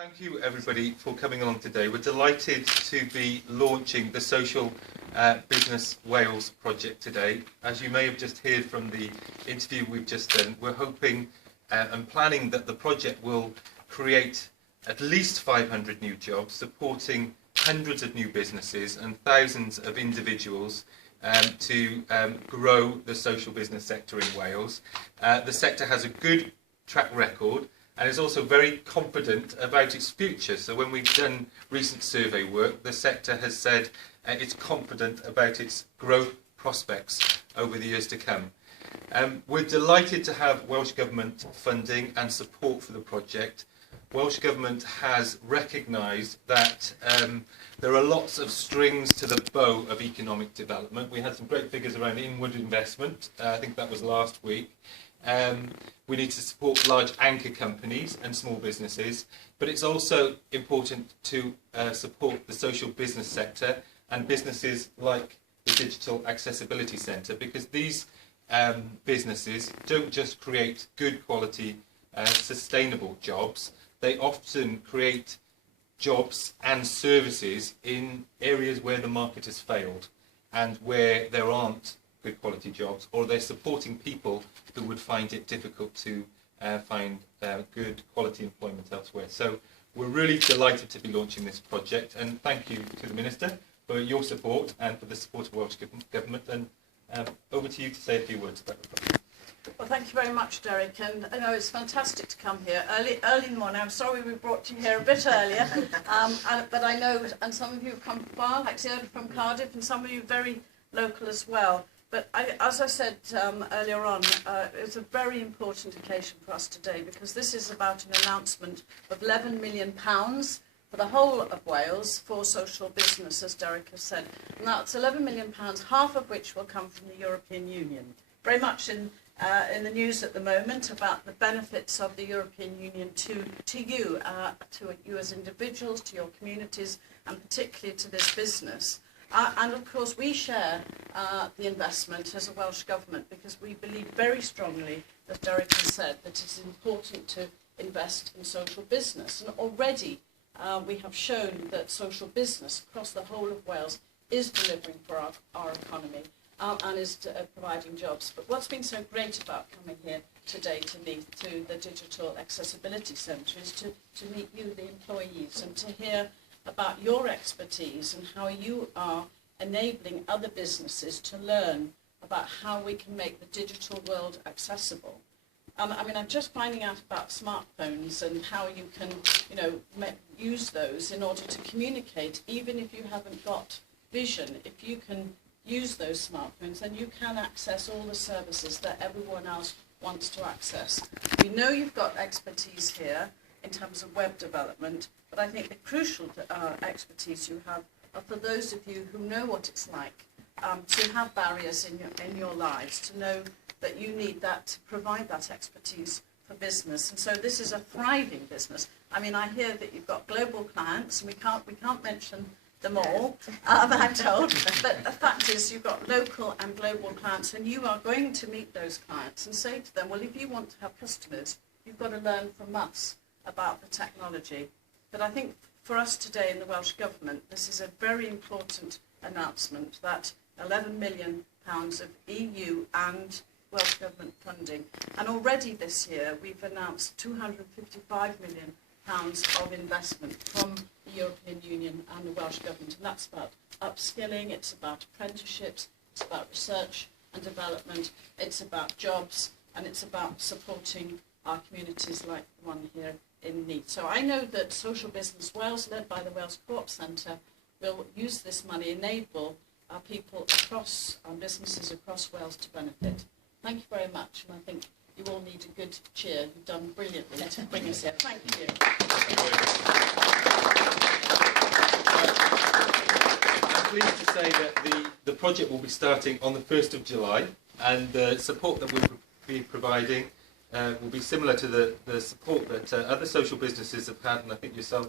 Thank you everybody for coming along today. We're delighted to be launching the Social Business Wales project today. As you may have just heard from the interview we've just done, we're hoping and planning that the project will create at least 500 new jobs, supporting hundreds of new businesses and thousands of individuals to grow the social business sector in Wales. The sector has a good track record and is also very confident about its future. So when we've done recent survey work, the sector has said it's confident about its growth prospects over the years to come. We're delighted to have Welsh Government funding and support for the project. Welsh Government has recognised that there are lots of strings to the bow of economic development. We had some great figures around inward investment, I think that was last week. We need to support large anchor companies and small businesses, but it's also important to support the social business sector and businesses like the Digital Accessibility Centre, because these businesses don't just create good quality, sustainable jobs, they often create jobs and services in areas where the market has failed and where there aren't good quality jobs, or they're supporting people who would find it difficult to find good quality employment elsewhere. So we're really delighted to be launching this project, and thank you to the Minister for your support and for the support of Welsh Government. And over to you to say a few words about the project. Well, thank you very much, Derek, and I know it's fantastic to come here early in the morning. I'm sorry we brought you here a bit earlier, but I know, and some of you have come far, like from Cardiff, and some of you very local as well. But as I said earlier on, it's a very important occasion for us today, because this is about an announcement of £11 million for the whole of Wales for social business, as Derek has said. And that's £11 million, half of which will come from the European Union. Very much in the news at the moment about the benefits of the European Union to you as individuals, to your communities, and particularly to this business. And of course we share the investment as a Welsh Government, because we believe very strongly, as Derek has said, that it's important to invest in social business. And already we have shown that social business across the whole of Wales is delivering for our economy and is providing jobs. But what's been so great about coming here today to the Digital Accessibility Centre is to meet you, the employees, and to hear about your expertise and how you are enabling other businesses to learn about how we can make the digital world accessible. I mean, I'm just finding out about smartphones and how you can, use those in order to communicate, even if you haven't got vision. If you can use those smartphones, then you can access all the services that everyone else wants to access. We know you've got expertise here in terms of web development, but I think the crucial expertise you have are for those of you who know what it's like to have barriers in your lives, to know that you need that to provide that expertise for business. And so this is a thriving business. I mean, I hear that you've got global clients, and we can't mention them all, I'm told, but the fact is you've got local and global clients, and you are going to meet those clients and say to them, well, if you want to have customers, you've got to learn from us about the technology. But I think for us today in the Welsh Government, this is a very important announcement that £11 million of EU and Welsh Government funding. And already this year, we've announced £255 million of investment from the European Union and the Welsh Government. And that's about upskilling, it's about apprenticeships, it's about research and development, it's about jobs, and it's about supporting our communities like the one here in need. So I know that Social Business Wales, led by the Welsh Co-op Centre, will use this money, enable our people across, our businesses across Wales to benefit. Thank you very much, and I think you all need a good cheer. You've done brilliantly to bring us here. Thank you. I'm pleased to say that the project will be starting on the 1st of July, and the support that we'll be providing will be similar to the support that other social businesses have had, and I think yourself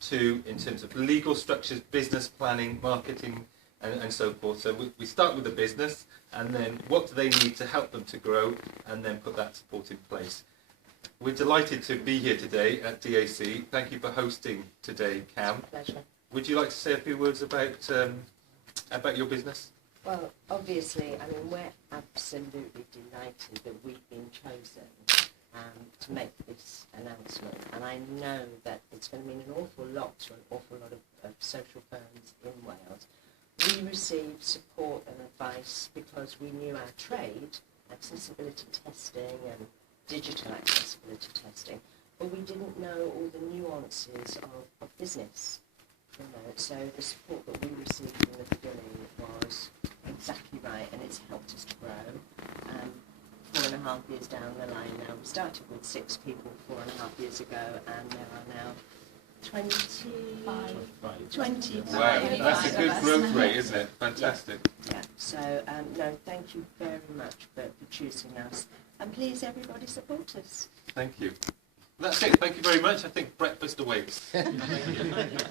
too, in terms of legal structures, business planning, marketing, and so forth. So we start with the business, and then what do they need to help them to grow, and then put that support in place. We're delighted to be here today at DAC. Thank you for hosting today, Cam. Pleasure. Would you like to say a few words about your business? Well, obviously, I mean, we're absolutely delighted that we've been chosen to make this announcement. And I know that it's going to mean an awful lot to an awful lot of social firms in Wales. We received support and advice because we knew our trade, accessibility testing and digital accessibility testing, but we didn't know all the nuances of business. You know, so the support that we received from the beginning was exactly right, and it's helped us to grow. 4.5 years down the line now, we started with 6 people 4.5 years ago, and there are now 25. Wow, that's a good growth rate, isn't it? Fantastic. Yeah. So, no, thank you very much for choosing us, and please, everybody, support us. Thank you. That's it. Thank you very much. I think breakfast awaits. Thank you very much.